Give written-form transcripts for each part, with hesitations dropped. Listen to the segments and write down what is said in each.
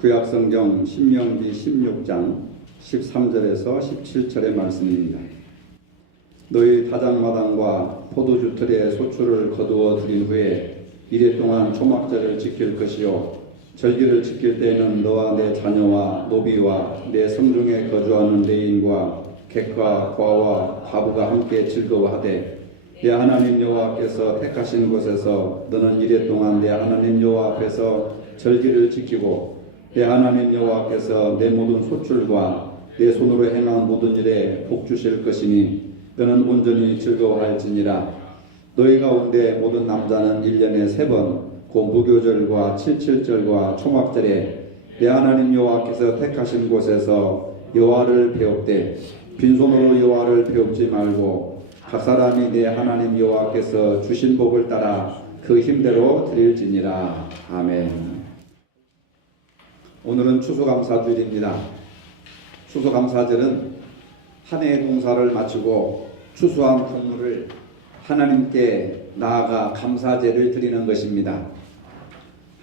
구약성경 신명기 16장 13절에서 17절의 말씀입니다. 너희 다장마당과 포도주 틀에 소출을 거두어 들인 후에 이래 동안 초막절을 지킬 것이요 절기를 지킬 때에는 너와 내 자녀와 노비와 내 성중에 거주하는 레인과 객과 과와 과부가 함께 즐거워하되 내 하나님 여호와께서 택하신 곳에서 너는 이래 동안 내 하나님 여호와 앞에서 절기를 지키고 내 하나님 여호와께서 내 모든 소출과 내 손으로 행한 모든 일에 복 주실 것이니 너는 온전히 즐거워할지니라. 너희 가운데 모든 남자는 1년에 3번 곧 무교절과 77절과 초막절에 내 하나님 여호와께서 택하신 곳에서 여호와를 배웁되 빈손으로 여호와를 배웁지 말고 각 사람이 내 하나님 여호와께서 주신 복을 따라 그 힘대로 드릴지니라. 아멘. 오늘은 추수감사주일입니다. 추수감사절은 한 해의 동사를 마치고 추수한 풍물을 하나님께 나아가 감사제를 드리는 것입니다.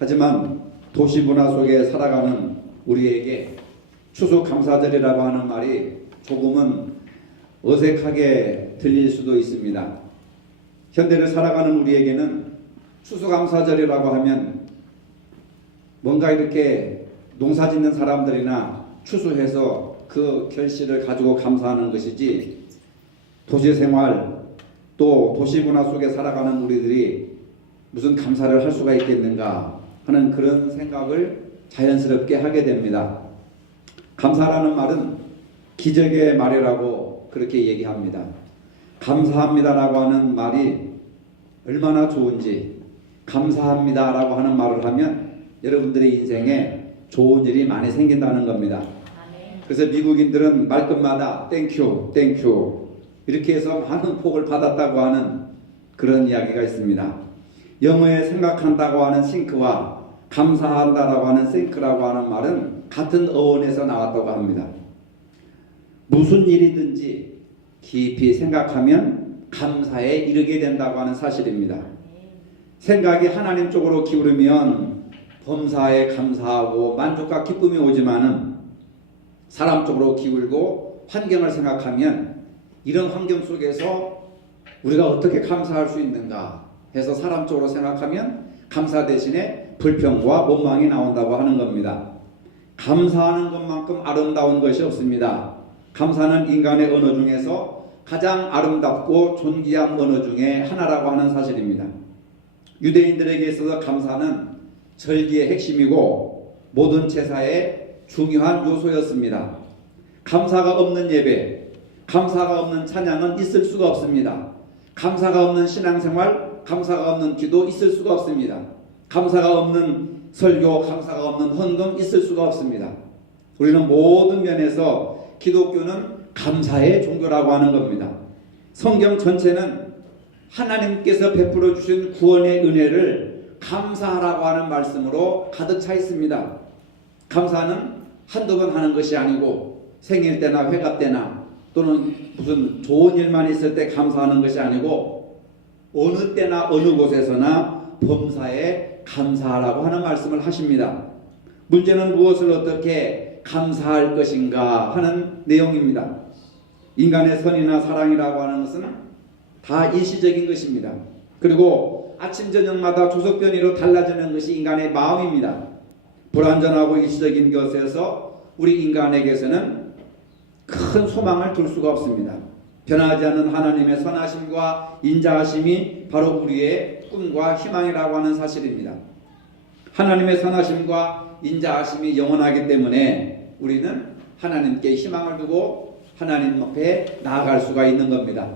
하지만 도시문화 속에 살아가는 우리에게 추수감사절이라고 하는 말이 조금은 어색하게 들릴 수도 있습니다. 현대를 살아가는 우리에게는 추수감사절이라고 하면 뭔가 이렇게 농사짓는 사람들이나 추수해서 그 결실을 가지고 감사하는 것이지, 도시생활 또 도시문화 속에 살아가는 우리들이 무슨 감사를 할 수가 있겠는가 하는 그런 생각을 자연스럽게 하게 됩니다. 감사라는 말은 기적의 말이라고 그렇게 얘기합니다. 감사합니다라고 하는 말이 얼마나 좋은지, 감사합니다라고 하는 말을 하면 여러분들의 인생에 좋은 일이 많이 생긴다는 겁니다. 그래서 미국인들은 말끝마다 땡큐 땡큐 이렇게 해서 많은 복을 받았다고 하는 그런 이야기가 있습니다. 영어에 생각한다고 하는 싱크와 감사한다라고 하는 싱크라고 하는 말은 같은 어원에서 나왔다고 합니다. 무슨 일이든지 깊이 생각하면 감사에 이르게 된다고 하는 사실입니다. 생각이 하나님 쪽으로 기울으면 범사에 감사하고 만족과 기쁨이 오지만은 사람 쪽으로 기울고 환경을 생각하면 이런 환경 속에서 우리가 어떻게 감사할 수 있는가 해서 사람 쪽으로 생각하면 감사 대신에 불평과 원망이 나온다고 하는 겁니다. 감사하는 것만큼 아름다운 것이 없습니다. 감사는 인간의 언어 중에서 가장 아름답고 존귀한 언어 중에 하나라고 하는 사실입니다. 유대인들에게 있어서 감사는 절기의 핵심이고 모든 제사의 중요한 요소였습니다. 감사가 없는 예배, 감사가 없는 찬양은 있을 수가 없습니다. 감사가 없는 신앙생활, 감사가 없는 기도 있을 수가 없습니다. 감사가 없는 설교, 감사가 없는 헌금 있을 수가 없습니다. 우리는 모든 면에서 기독교는 감사의 종교라고 하는 겁니다. 성경 전체는 하나님께서 베풀어 주신 구원의 은혜를 감사하라고 하는 말씀으로 가득 차 있습니다. 감사는 한두 번 하는 것이 아니고 생일 때나 회가 때나 또는 무슨 좋은 일만 있을 때 감사하는 것이 아니고 어느 때나 어느 곳에서나 범사에 감사하라고 하는 말씀을 하십니다. 문제는 무엇을 어떻게 감사할 것인가 하는 내용입니다. 인간의 선이나 사랑이라고 하는 것은 다 일시적인 것입니다. 그리고 아침 저녁마다 조석변이로 달라지는 것이 인간의 마음입니다. 불완전하고 일시적인 것에서 우리 인간에게서는 큰 소망을 둘 수가 없습니다. 변하지 않는 하나님의 선하심과 인자하심이 바로 우리의 꿈과 희망이라고 하는 사실입니다. 하나님의 선하심과 인자하심이 영원하기 때문에 우리는 하나님께 희망을 두고 하나님 앞에 나아갈 수가 있는 겁니다.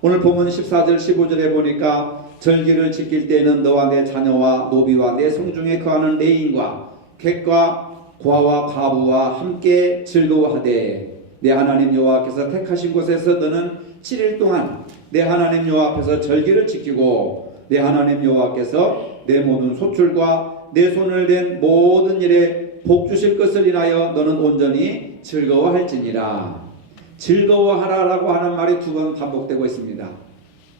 오늘 본문 14절 15절에 보니까 절기를 지킬 때에는 너와 내 자녀와 노비와 내 성중에 거하는 레인과 객과 고아와 과부와 함께 즐거워하되 내 하나님 여호와께서 택하신 곳에서 너는 7일 동안 내 하나님 여호와 앞에서 절기를 지키고 내 하나님 여호와께서 내 모든 소출과 내 손을 댄 모든 일에 복 주실 것을 인하여 너는 온전히 즐거워할지니라. 즐거워하라라고 하는 말이 2번 반복되고 있습니다.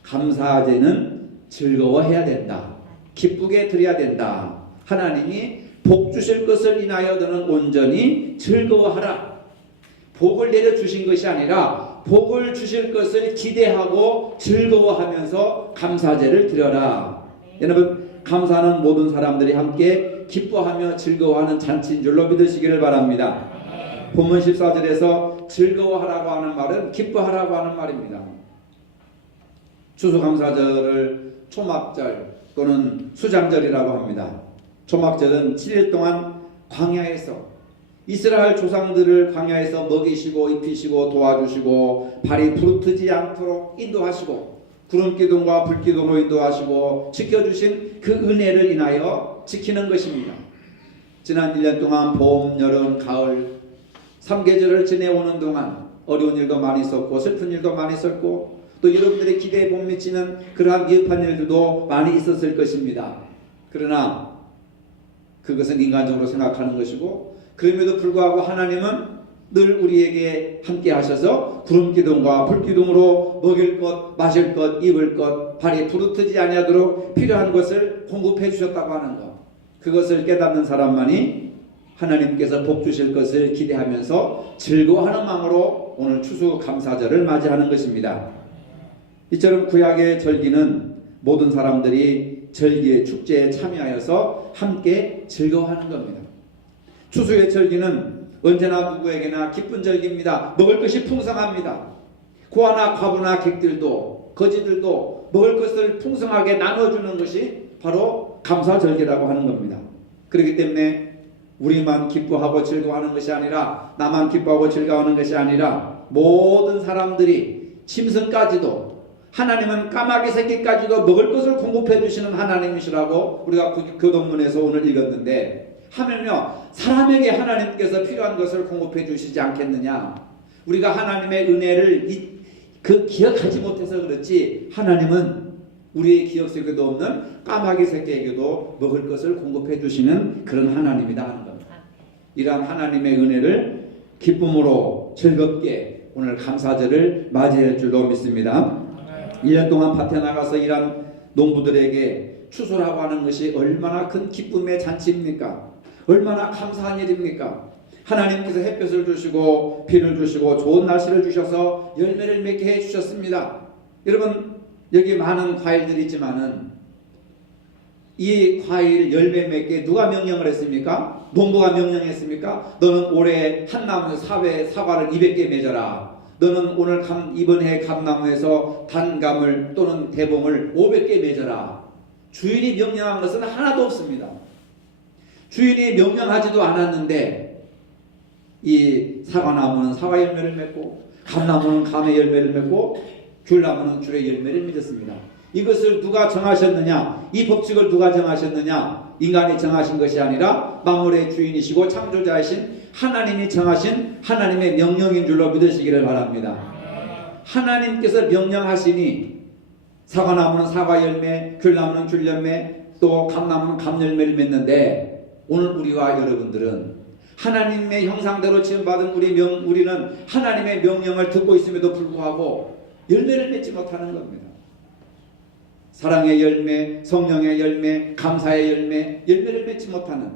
감사제는 즐거워해야 된다. 기쁘게 드려야 된다. 하나님이 복 주실 것을 인하여 너는 온전히 즐거워하라. 복을 내려주신 것이 아니라 복을 주실 것을 기대하고 즐거워하면서 감사제를 드려라. 여러분, 감사는 모든 사람들이 함께 기뻐하며 즐거워하는 잔치인 줄로 믿으시기를 바랍니다. 본문 14절에서 즐거워하라고 하는 말은 기뻐하라고 하는 말입니다. 추수감사절을 초막절 또는 수장절이라고 합니다. 초막절은 7일 동안 광야에서 이스라엘 조상들을 광야에서 먹이시고 입히시고 도와주시고 발이 부르트지 않도록 인도하시고 구름기둥과 불기둥으로 인도하시고 지켜주신 그 은혜를 인하여 지키는 것입니다. 지난 1년 동안 봄, 여름, 가을 3계절을 지내오는 동안 어려운 일도 많이 있었고 슬픈 일도 많이 있었고 또 여러분들의 기대에 못 미치는 그러한 미흡한 일들도 많이 있었을 것입니다. 그러나 그것은 인간적으로 생각하는 것이고 그럼에도 불구하고 하나님은 늘 우리에게 함께 하셔서 구름기둥과 불기둥으로 먹일 것, 마실 것, 입을 것, 발이 부르트지 아니하도록 필요한 것을 공급해 주셨다고 하는 것. 그것을 깨닫는 사람만이 하나님께서 복 주실 것을 기대하면서 즐거워하는 마음으로 오늘 추수감사절을 맞이하는 것입니다. 이처럼 구약의 절기는 모든 사람들이 절기의 축제에 참여하여서 함께 즐거워하는 겁니다. 추수의 절기는 언제나 누구에게나 기쁜 절기입니다. 먹을 것이 풍성합니다. 고아나 과부나 객들도 거지들도 먹을 것을 풍성하게 나눠주는 것이 바로 감사절기라고 하는 겁니다. 그렇기 때문에 우리만 기뻐하고 즐거워하는 것이 아니라 나만 기뻐하고 즐거워하는 것이 아니라 모든 사람들이 짐승까지도 하나님은 까마귀 새끼까지도 먹을 것을 공급해 주시는 하나님이시라고 우리가 교동문에서 오늘 읽었는데 하물며 사람에게 하나님께서 필요한 것을 공급해 주시지 않겠느냐. 우리가 하나님의 은혜를 기억하지 못해서 그렇지 하나님은 우리의 기억 속에도 없는 까마귀 새끼에게도 먹을 것을 공급해 주시는 그런 하나님이다 하는 겁니다. 이러한 하나님의 은혜를 기쁨으로 즐겁게 오늘 감사절을 맞이할 줄로 믿습니다. 1년 동안 밭에 나가서 일한 농부들에게 추수라고 하는 것이 얼마나 큰 기쁨의 잔치입니까? 얼마나 감사한 일입니까? 하나님께서 햇볕을 주시고 비를 주시고 좋은 날씨를 주셔서 열매를 맺게 해주셨습니다. 여러분, 여기 많은 과일들이 있지만은 이 과일 열매 맺게 누가 명령을 했습니까? 농부가 명령했습니까? 너는 올해 한 나무에서 사과를 200개 맺어라. 너는 오늘 이번 해 감나무에서 단감을 또는 대봉을 500개 맺어라. 주인이 명령한 것은 하나도 없습니다. 주인이 명령하지도 않았는데 이 사과나무는 사과 열매를 맺고 감나무는 감의 열매를 맺고 귤나무는 귤의 열매를 맺었습니다. 이것을 누가 정하셨느냐? 이 법칙을 누가 정하셨느냐? 인간이 정하신 것이 아니라 만물의 주인이시고 창조자이신 하나님이 정하신 하나님의 명령인 줄로 믿으시기를 바랍니다. 하나님께서 명령하시니 사과나무는 사과 열매, 귤나무는 귤 열매, 또 감나무는 감 열매를 맺는데 오늘 우리와 여러분들은 하나님의 형상대로 지음받은 우리는 하나님의 명령을 듣고 있음에도 불구하고 열매를 맺지 못하는 겁니다. 사랑의 열매, 성령의 열매, 감사의 열매를 맺지 못하는,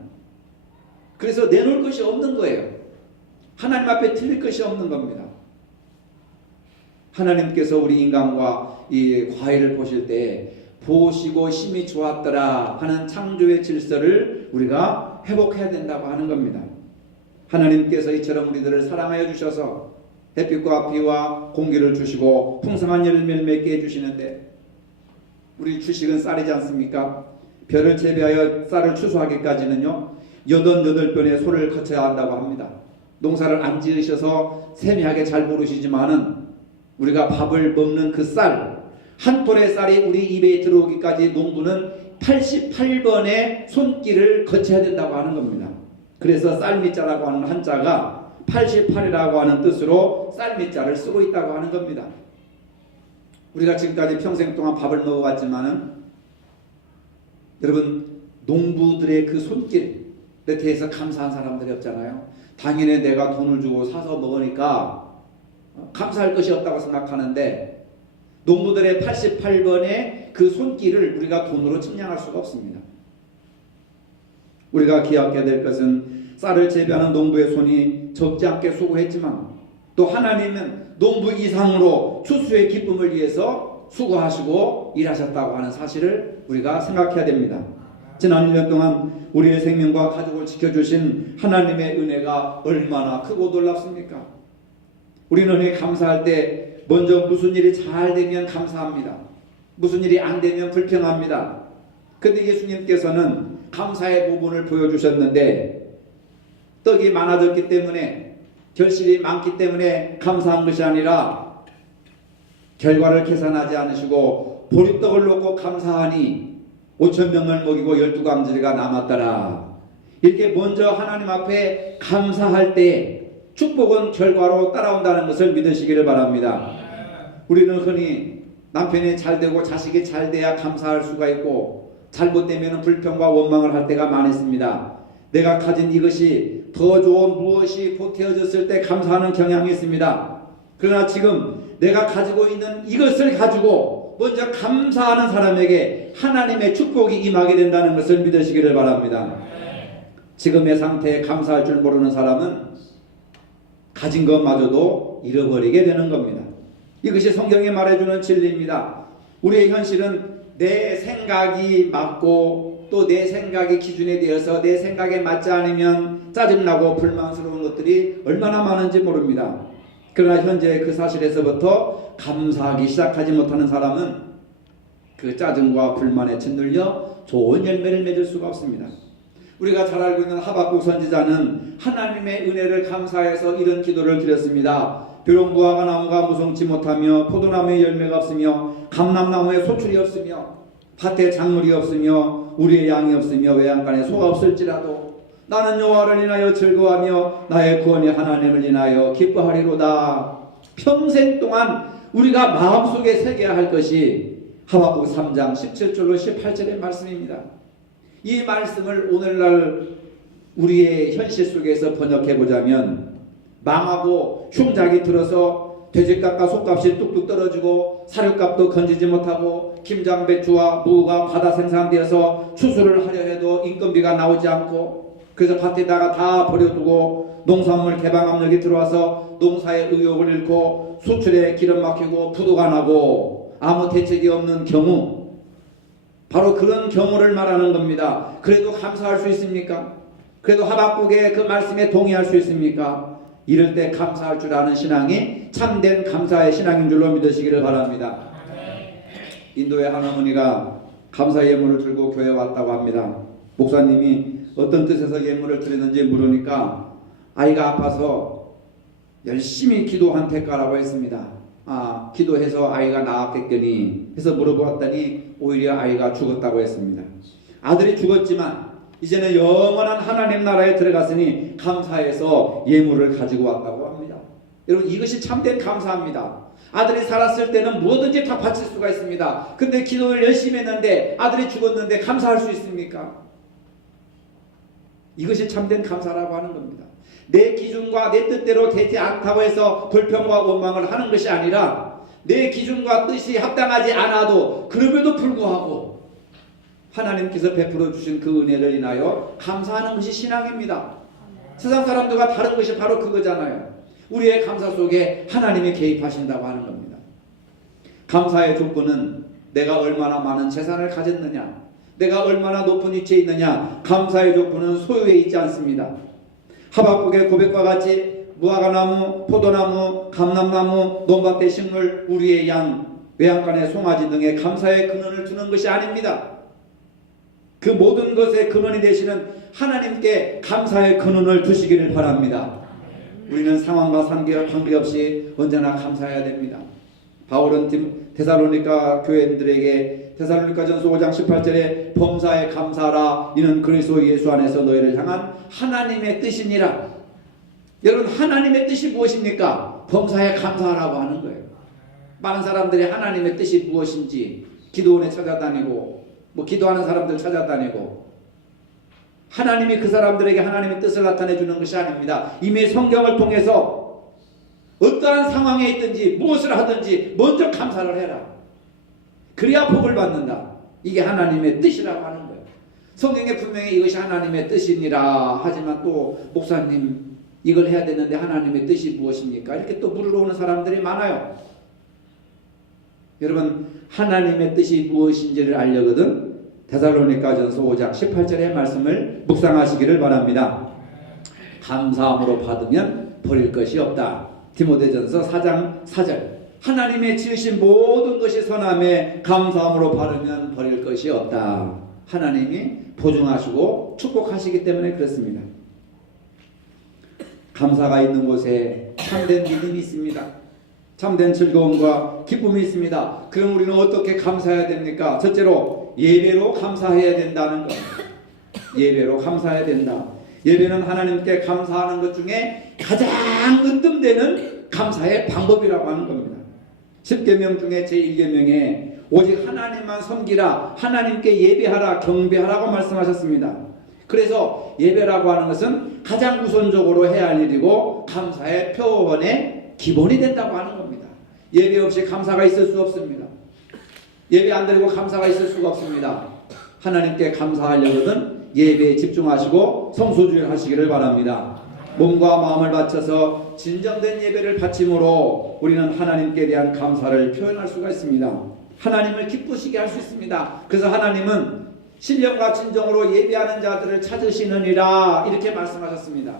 그래서 내놓을 것이 없는 거예요. 하나님 앞에 틀릴 것이 없는 겁니다. 하나님께서 우리 인간과 이 과일을 보실 때 보시고 심히 좋았더라 하는 창조의 질서를 우리가 회복해야 된다고 하는 겁니다. 하나님께서 이처럼 우리들을 사랑하여 주셔서 햇빛과 비와 공기를 주시고 풍성한 열매를 맺게 해주시는데 우리 주식은 쌀이지 않습니까? 벼를 재배하여 쌀을 추수하기까지는요 88번의 소를 거쳐야 한다고 합니다. 농사를 안 지으셔서 세미하게 잘 모르시지만은 우리가 밥을 먹는 그 쌀, 한 톨의 쌀이 우리 입에 들어오기까지 농부는 88번의 손길을 거쳐야 된다고 하는 겁니다. 그래서 쌀미자라고 하는 한자가 88이라고 하는 뜻으로 쌀미자를 쓰고 있다고 하는 겁니다. 우리가 지금까지 평생 동안 밥을 먹어왔지만은 여러분 농부들의 그 손길에 대해서 감사한 사람들이 없잖아요. 당연히 내가 돈을 주고 사서 먹으니까 감사할 것이 없다고 생각하는데 농부들의 88번의 그 손길을 우리가 돈으로 측량할 수가 없습니다. 우리가 기억해야 될 것은 쌀을 재배하는 농부의 손이 적지 않게 수고했지만 또 하나님은 농부 이상으로 추수의 기쁨을 위해서 수고하시고 일하셨다고 하는 사실을 우리가 생각해야 됩니다. 지난 1년 동안 우리의 생명과 가족을 지켜주신 하나님의 은혜가 얼마나 크고 놀랍습니까? 우리는 은혜에 감사할 때 먼저 무슨 일이 잘 되면 감사합니다. 무슨 일이 안 되면 불평합니다. 그런데 예수님께서는 감사의 부분을 보여주셨는데 떡이 많아졌기 때문에 결실이 많기 때문에 감사한 것이 아니라 결과를 계산하지 않으시고 보리떡을 놓고 감사하니 5,000명을 먹이고 12광지리가 남았더라. 이렇게 먼저 하나님 앞에 감사할 때 축복은 결과로 따라온다는 것을 믿으시기를 바랍니다. 우리는 흔히 남편이 잘 되고 자식이 잘 돼야 감사할 수가 있고 잘못되면 불평과 원망을 할 때가 많습니다. 내가 가진 이것이 더 좋은 무엇이 보태어졌을 때 감사하는 경향이 있습니다. 그러나 지금 내가 가지고 있는 이것을 가지고 먼저 감사하는 사람에게 하나님의 축복이 임하게 된다는 것을 믿으시기를 바랍니다. 지금의 상태에 감사할 줄 모르는 사람은 가진 것마저도 잃어버리게 되는 겁니다. 이것이 성경이 말해주는 진리입니다. 우리의 현실은 내 생각이 맞고 또 내 생각이 기준에 대해서 내 생각에 맞지 않으면 짜증나고 불만스러운 것들이 얼마나 많은지 모릅니다. 그러나 현재 그 사실에서부터 감사하기 시작하지 못하는 사람은 그 짜증과 불만에 짓눌려 좋은 열매를 맺을 수가 없습니다. 우리가 잘 알고 있는 하박국 선지자는 하나님의 은혜를 감사해서 이런 기도를 드렸습니다. 비록 무화과 나무가 무성치 못하며 포도나무에 열매가 없으며 감람나무에 소출이 없으며 밭에 작물이 없으며 우리의 양이 없으며 외양간에 소가 없을지라도 나는 여호와를 인하여 즐거워하며 나의 구원의 하나님을 인하여 기뻐하리로다. 평생 동안 우리가 마음속에 새겨야 할 것이 하박국 3장 17절로 18절의 말씀입니다. 이 말씀을 오늘날 우리의 현실 속에서 번역해 보자면 망하고 흉작이 들어서 돼지값과 속값이 뚝뚝 떨어지고 사료값도 건지지 못하고 김장배추와 무가 과다 생산되어서 추수를 하려 해도 인건비가 나오지 않고 그래서 밭에다가 다 버려두고 농산물 개방압력이 들어와서 농사의 의욕을 잃고 수출에 기름 막히고 부도가 나고 아무 대책이 없는 경우, 바로 그런 경우를 말하는 겁니다. 그래도 감사할 수 있습니까? 그래도 하박국의 그 말씀에 동의할 수 있습니까? 이럴 때 감사할 줄 아는 신앙이 참된 감사의 신앙인 줄로 믿으시기를 바랍니다. 인도의 한 어머니가 감사 예물을 들고 교회에 왔다고 합니다. 목사님이 어떤 뜻에서 예물을 드리는지 물으니까 아이가 아파서 열심히 기도한 대가라고 했습니다. 기도해서 아이가 나았겠거니 해서 물어보았더니 오히려 아이가 죽었다고 했습니다. 아들이 죽었지만 이제는 영원한 하나님 나라에 들어갔으니 감사해서 예물을 가지고 왔다고 합니다. 여러분, 이것이 참된 감사입니다. 아들이 살았을 때는 뭐든지 다 바칠 수가 있습니다. 근데 기도를 열심히 했는데 아들이 죽었는데 감사할 수 있습니까? 이것이 참된 감사라고 하는 겁니다. 내 기준과 내 뜻대로 되지 않다고 해서 불평과 원망을 하는 것이 아니라 내 기준과 뜻이 합당하지 않아도 그럼에도 불구하고 하나님께서 베풀어 주신 그 은혜를 인하여 감사하는 것이 신앙입니다. 세상 사람들과 다른 것이 바로 그거잖아요. 우리의 감사 속에 하나님이 개입하신다고 하는 겁니다. 감사의 조건은 내가 얼마나 많은 재산을 가졌느냐, 내가 얼마나 높은 위치에 있느냐, 감사의 조건은 소유에 있지 않습니다. 하박국의 고백과 같이 무화과나무, 포도나무, 감람나무, 논밭의 식물, 우리의 양, 외양간의 송아지 등의 감사의 근원을 두는 것이 아닙니다. 그 모든 것의 근원이 되시는 하나님께 감사의 근원을 두시기를 바랍니다. 우리는 상황과 관계없이 언제나 감사해야 됩니다. 바울은 데살로니가 교회들에게 데살로니가전서 5장 18절에 범사에 감사하라, 이는 그리스도 예수 안에서 너희를 향한 하나님의 뜻이니라. 여러분, 하나님의 뜻이 무엇입니까? 범사에 감사하라고 하는 거예요. 많은 사람들이 하나님의 뜻이 무엇인지 기도원에 찾아다니고 기도하는 사람들 찾아다니고, 하나님이 그 사람들에게 하나님의 뜻을 나타내 주는 것이 아닙니다. 이미 성경을 통해서 어떠한 상황에 있든지 무엇을 하든지 먼저 감사를 해라. 그래야 복을 받는다. 이게 하나님의 뜻이라고 하는 거예요. 성경에 분명히 이것이 하나님의 뜻이니라 하지만 또 목사님 이걸 해야 되는데 하나님의 뜻이 무엇입니까? 이렇게 또 물으러 오는 사람들이 많아요. 여러분 하나님의 뜻이 무엇인지를 알려거든 데살로니가전서 5장 18절의 말씀을 묵상하시기를 바랍니다. 감사함으로 받으면 버릴 것이 없다. 디모데전서 4장 4절 하나님의 지으신 모든 것이 선함에 감사함으로 받으면 버릴 것이 없다. 하나님이 보증하시고 축복하시기 때문에 그렇습니다. 감사가 있는 곳에 참된 믿음이 있습니다. 참된 즐거움과 기쁨이 있습니다. 그럼 우리는 어떻게 감사해야 됩니까? 첫째로 예배로 감사해야 된다는 것. 예배로 감사해야 된다. 예배는 하나님께 감사하는 것 중에 가장 으뜸되는 감사의 방법이라고 하는 겁니다. 10계명 중에 제1계명에 오직 하나님만 섬기라, 하나님께 예배하라, 경배하라고 말씀하셨습니다. 그래서 예배라고 하는 것은 가장 우선적으로 해야 할 일이고 감사의 표본의 기본이 된다고 하는 겁니다. 예배 없이 감사가 있을 수 없습니다. 예배 안 드리고 감사가 있을 수가 없습니다. 하나님께 감사하려거든 예배에 집중하시고 성소주의를 하시기를 바랍니다. 몸과 마음을 바쳐서 진정된 예배를 바침으로 우리는 하나님께 대한 감사를 표현할 수가 있습니다. 하나님을 기쁘시게 할 수 있습니다. 그래서 하나님은 신령과 진정으로 예배하는 자들을 찾으시느니라 이렇게 말씀하셨습니다.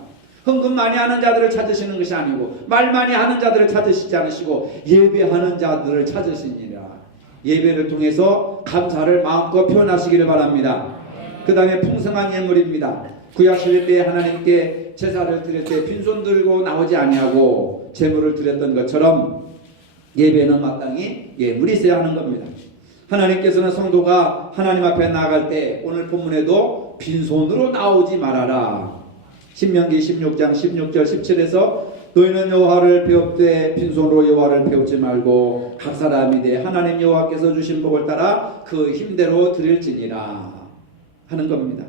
헌금 많이 하는 자들을 찾으시는 것이 아니고 말 많이 하는 자들을 찾으시지 않으시고 예배하는 자들을 찾으시니라. 예배를 통해서 감사를 마음껏 표현하시기를 바랍니다. 그 다음에 풍성한 예물입니다. 구약시대 때 하나님께 제사를 드릴 때 빈손 들고 나오지 아니하고 제물을 드렸던 것처럼 예배는 마땅히 예물이 있어야 하는 겁니다. 하나님께서는 성도가 하나님 앞에 나아갈 때 오늘 본문에도 빈손으로 나오지 말아라. 신명기 16장 16절 17에서 너희는 여호와를 배웁되 빈손으로 여호와를 배우지 말고 각 사람이 내 하나님 여호와께서 주신 복을 따라 그 힘대로 드릴지니라 하는 겁니다.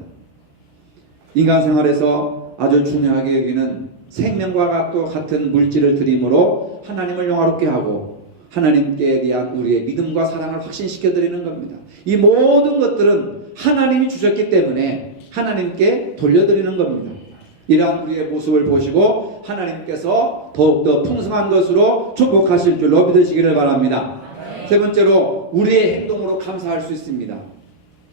인간 생활에서 아주 중요하게 여기는 생명과 같은 물질을 드림으로 하나님을 영화롭게 하고 하나님께 대한 우리의 믿음과 사랑을 확신시켜 드리는 겁니다. 이 모든 것들은 하나님이 주셨기 때문에 하나님께 돌려드리는 겁니다. 이러한 우리의 모습을 보시고 하나님께서 더욱더 풍성한 것으로 축복하실 줄로 믿으시기를 바랍니다. 세 번째로 우리의 행동으로 감사할 수 있습니다.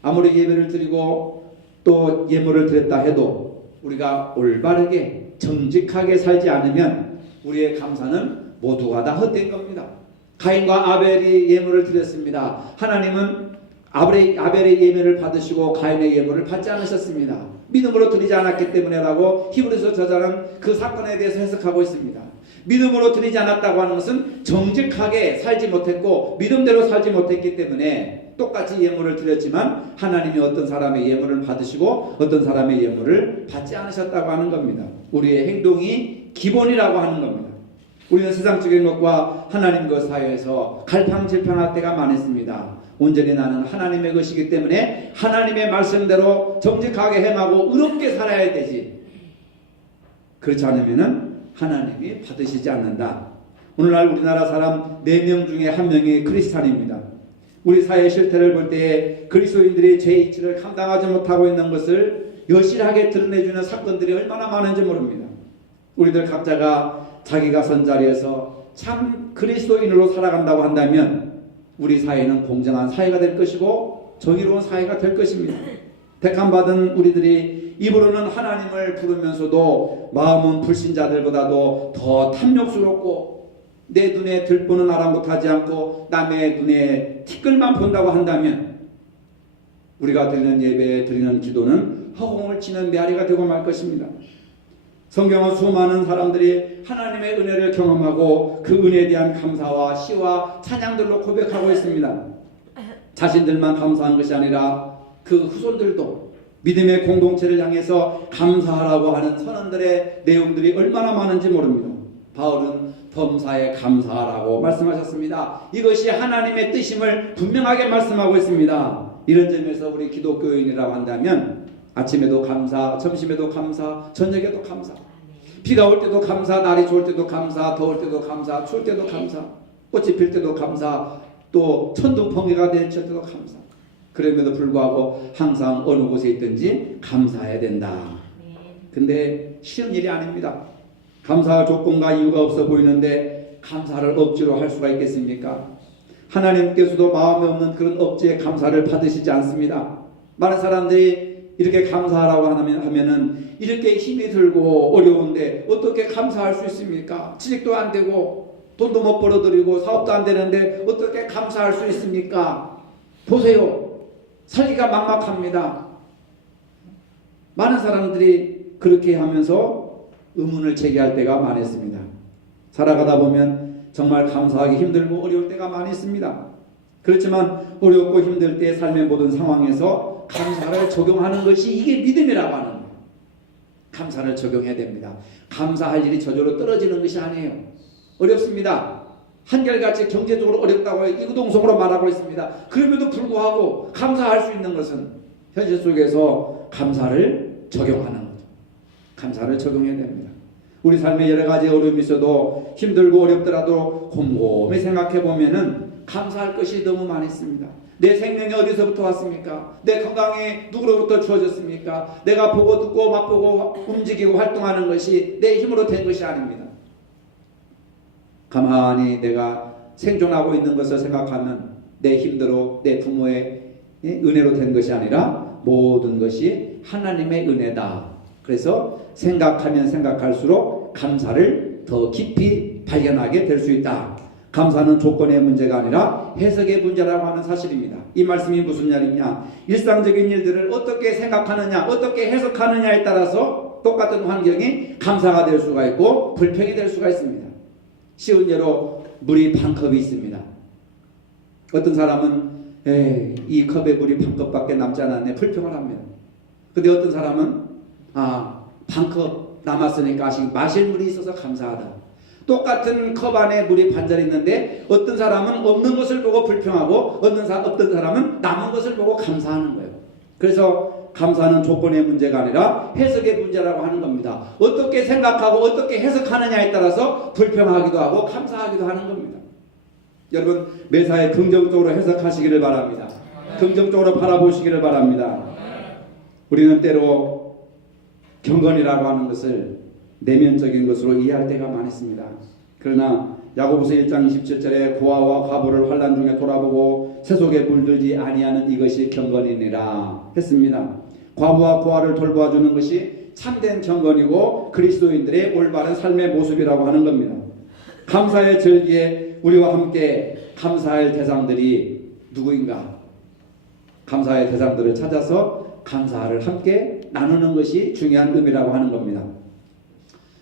아무리 예배를 드리고 또 예물을 드렸다 해도 우리가 올바르게 정직하게 살지 않으면 우리의 감사는 모두가 다 헛된 겁니다. 가인과 아벨이 예물을 드렸습니다. 하나님은 아벨의 예물을 받으시고 가인의 예물을 받지 않으셨습니다. 믿음으로 드리지 않았기 때문에라고 히브리서 저자는 그 사건에 대해서 해석하고 있습니다. 믿음으로 드리지 않았다고 하는 것은 정직하게 살지 못했고 믿음대로 살지 못했기 때문에 똑같이 예물을 드렸지만 하나님이 어떤 사람의 예물을 받으시고 어떤 사람의 예물을 받지 않으셨다고 하는 겁니다. 우리의 행동이 기본이라고 하는 겁니다. 우리는 세상적인 것과 하나님 것 사이에서 갈팡질팡할 때가 많습니다. 온전히 나는 하나님의 것이기 때문에 하나님의 말씀대로 정직하게 행하고 의롭게 살아야 되지. 그렇지 않으면 하나님이 받으시지 않는다. 오늘날 우리나라 사람 4명 중에 1명이 크리스찬입니다. 우리 사회의 실태를 볼 때에 그리스도인들이 죄의 이치를 감당하지 못하고 있는 것을 여실하게 드러내주는 사건들이 얼마나 많은지 모릅니다. 우리들 각자가 자기가 선 자리에서 참 그리스도인으로 살아간다고 한다면 우리 사회는 공정한 사회가 될 것이고 정의로운 사회가 될 것입니다. 택함받은 우리들이 입으로는 하나님을 부르면서도 마음은 불신자들보다도 더 탐욕스럽고 내 눈에 들보는 아랑곳하지 않고 남의 눈에 티끌만 본다고 한다면 우리가 드리는 예배, 드리는 기도는 허공을 치는 메아리가 되고 말 것입니다. 성경은 수많은 사람들이 하나님의 은혜를 경험하고 그 은혜에 대한 감사와 시와 찬양들로 고백하고 있습니다. 자신들만 감사한 것이 아니라 그 후손들도 믿음의 공동체를 향해서 감사하라고 하는 선언들의 내용들이 얼마나 많은지 모릅니다. 바울은 범사에 감사하라고 말씀하셨습니다. 이것이 하나님의 뜻임을 분명하게 말씀하고 있습니다. 이런 점에서 우리 기독교인이라고 한다면 아침에도 감사, 점심에도 감사, 저녁에도 감사. 비가 올 때도 감사, 날이 좋을 때도 감사, 더울 때도 감사, 추울 때도 감사, 꽃이 필 때도 감사, 또 천둥 번개가 내칠 때도 감사. 그럼에도 불구하고 항상 어느 곳에 있든지 감사해야 된다. 근데 쉬운 일이 아닙니다. 감사할 조건과 이유가 없어 보이는데 감사를 억지로 할 수가 있겠습니까? 하나님께서도 마음에 없는 그런 억지의 감사를 받으시지 않습니다. 많은 사람들이 이렇게 감사하라고 하면은 이렇게 힘이 들고 어려운데 어떻게 감사할 수 있습니까? 취직도 안 되고 돈도 못 벌어들이고 사업도 안 되는데 어떻게 감사할 수 있습니까? 보세요. 살기가 막막합니다. 많은 사람들이 그렇게 하면서 의문을 제기할 때가 많았습니다. 살아가다 보면 정말 감사하기 힘들고 어려울 때가 많이 있습니다. 그렇지만 어렵고 힘들 때 삶의 모든 상황에서 감사를 적용하는 것이 이게 믿음이라고 하는 거예요. 감사를 적용해야 됩니다. 감사할 일이 저절로 떨어지는 것이 아니에요. 어렵습니다. 한결같이 경제적으로 어렵다고 이구동성으로 말하고 있습니다. 그럼에도 불구하고 감사할 수 있는 것은 현실 속에서 감사를 적용하는 거죠. 감사를 적용해야 됩니다. 우리 삶에 여러 가지 어려움이 있어도 힘들고 어렵더라도 곰곰이 생각해 보면은 감사할 것이 너무 많이 있습니다. 내 생명이 어디서부터 왔습니까? 내 건강이 누구로부터 주어졌습니까? 내가 보고 듣고 맛보고 움직이고 활동하는 것이 내 힘으로 된 것이 아닙니다. 가만히 내가 생존하고 있는 것을 생각하면 내 힘대로 내 부모의 은혜로 된 것이 아니라 모든 것이 하나님의 은혜다. 그래서 생각하면 생각할수록 감사를 더 깊이 발견하게 될 수 있다. 감사는 조건의 문제가 아니라 해석의 문제라고 하는 사실입니다. 이 말씀이 무슨 말이냐? 일상적인 일들을 어떻게 생각하느냐, 어떻게 해석하느냐에 따라서 똑같은 환경이 감사가 될 수가 있고 불평이 될 수가 있습니다. 쉬운 예로 물이 반 컵이 있습니다. 어떤 사람은 이 컵에 물이 반 컵밖에 남지 않았네 불평을 합니다. 근데 어떤 사람은 반 컵 남았으니까 마실 물이 있어서 감사하다. 똑같은 컵 안에 물이 반절 있는데 어떤 사람은 없는 것을 보고 불평하고 어떤 사람은 남은 것을 보고 감사하는 거예요. 그래서 감사는 조건의 문제가 아니라 해석의 문제라고 하는 겁니다. 어떻게 생각하고 어떻게 해석하느냐에 따라서 불평하기도 하고 감사하기도 하는 겁니다. 여러분 매사에 긍정적으로 해석하시기를 바랍니다. 긍정적으로 바라보시기를 바랍니다. 우리는 때로 경건이라고 하는 것을 내면적인 것으로 이해할 때가 많습니다. 그러나 야고보서 1장 27절에 고아와 과부를 환난 중에 돌아보고 세속에 물들지 아니하는 이것이 경건이니라 했습니다. 과부와 고아를 돌보아주는 것이 참된 경건이고 그리스도인들의 올바른 삶의 모습이라고 하는 겁니다. 감사의 절기에 우리와 함께 감사할 대상들이 누구인가? 감사의 대상들을 찾아서 감사를 함께 나누는 것이 중요한 의미라고 하는 겁니다.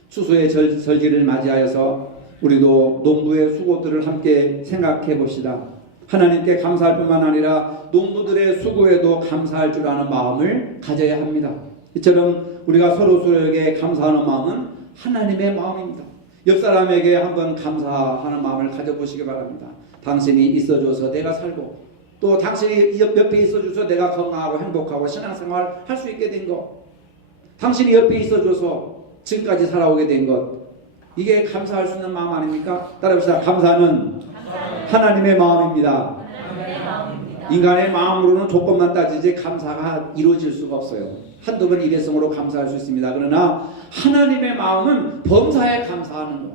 추수의 절기를 맞이하여서 우리도 농부의 수고들을 함께 생각해 봅시다. 하나님께 감사할 뿐만 아니라 농부들의 수고에도 감사할 줄 아는 마음을 가져야 합니다. 이처럼 우리가 서로에게 감사하는 마음은 하나님의 마음입니다. 옆 사람에게 한번 감사하는 마음을 가져보시기 바랍니다. 당신이 있어줘서 내가 살고 또 당신이 옆에 있어줘서 내가 건강하고 행복하고 신앙생활 할 수 있게 된 것, 당신이 옆에 있어줘서 지금까지 살아오게 된 것, 이게 감사할 수 있는 마음 아닙니까? 따라합시다. 감사는 하나님의 마음입니다. 인간의 마음으로는 조건만 따지지 감사가 이루어질 수가 없어요. 한두 번 일회성으로 감사할 수 있습니다. 그러나 하나님의 마음은 범사에 감사하는 것.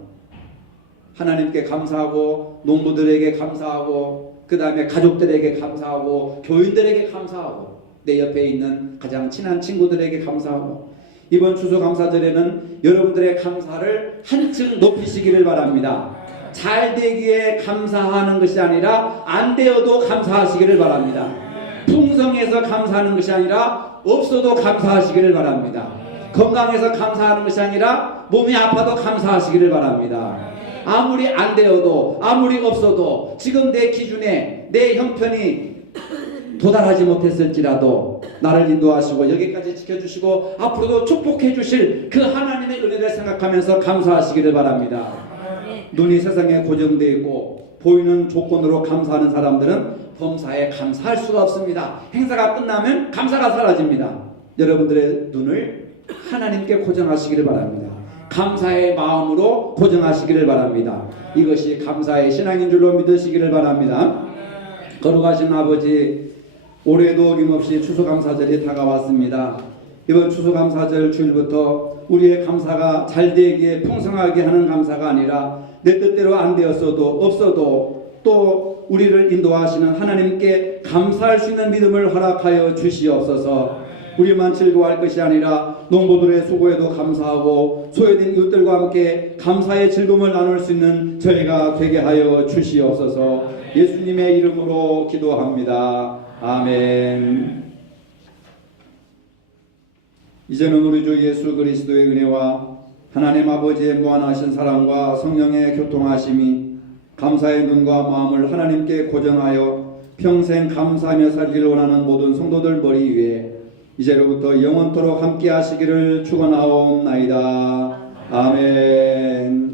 하나님께 감사하고 농부들에게 감사하고 그 다음에 가족들에게 감사하고 교인들에게 감사하고 내 옆에 있는 가장 친한 친구들에게 감사하고 이번 추수감사절에는 여러분들의 감사를 한층 높이시기를 바랍니다. 잘 되기에 감사하는 것이 아니라 안 되어도 감사하시기를 바랍니다. 풍성해서 감사하는 것이 아니라 없어도 감사하시기를 바랍니다. 건강해서 감사하는 것이 아니라 몸이 아파도 감사하시기를 바랍니다. 아무리 안 되어도 아무리 없어도 지금 내 기준에 내 형편이 도달하지 못했을지라도 나를 인도하시고 여기까지 지켜주시고 앞으로도 축복해 주실 그 하나님의 은혜를 생각하면서 감사하시기를 바랍니다. 눈이 세상에 고정되어 있고 보이는 조건으로 감사하는 사람들은 범사에 감사할 수가 없습니다. 행사가 끝나면 감사가 사라집니다. 여러분들의 눈을 하나님께 고정하시기를 바랍니다. 감사의 마음으로 고정하시기를 바랍니다. 이것이 감사의 신앙인 줄로 믿으시기를 바랍니다. 거룩하신 아버지, 올해도 어김없이 추수감사절이 다가왔습니다. 이번 추수감사절 주일부터 우리의 감사가 잘 되기에 풍성하게 하는 감사가 아니라 내 뜻대로 안 되었어도 없어도 또 우리를 인도하시는 하나님께 감사할 수 있는 믿음을 허락하여 주시옵소서. 우리만 즐거워할 것이 아니라 농부들의 수고에도 감사하고 소외된 이웃들과 함께 감사의 즐거움을 나눌 수 있는 저희가 되게 하여 주시옵소서. 예수님의 이름으로 기도합니다. 아멘. 이제는 우리 주 예수 그리스도의 은혜와 하나님 아버지의 무한하신 사랑과 성령의 교통하심이 감사의 눈과 마음을 하나님께 고정하여 평생 감사하며 살기를 원하는 모든 성도들 머리 위에 이제로부터 영원토록 함께 하시기를 축원하옵나이다. 아멘.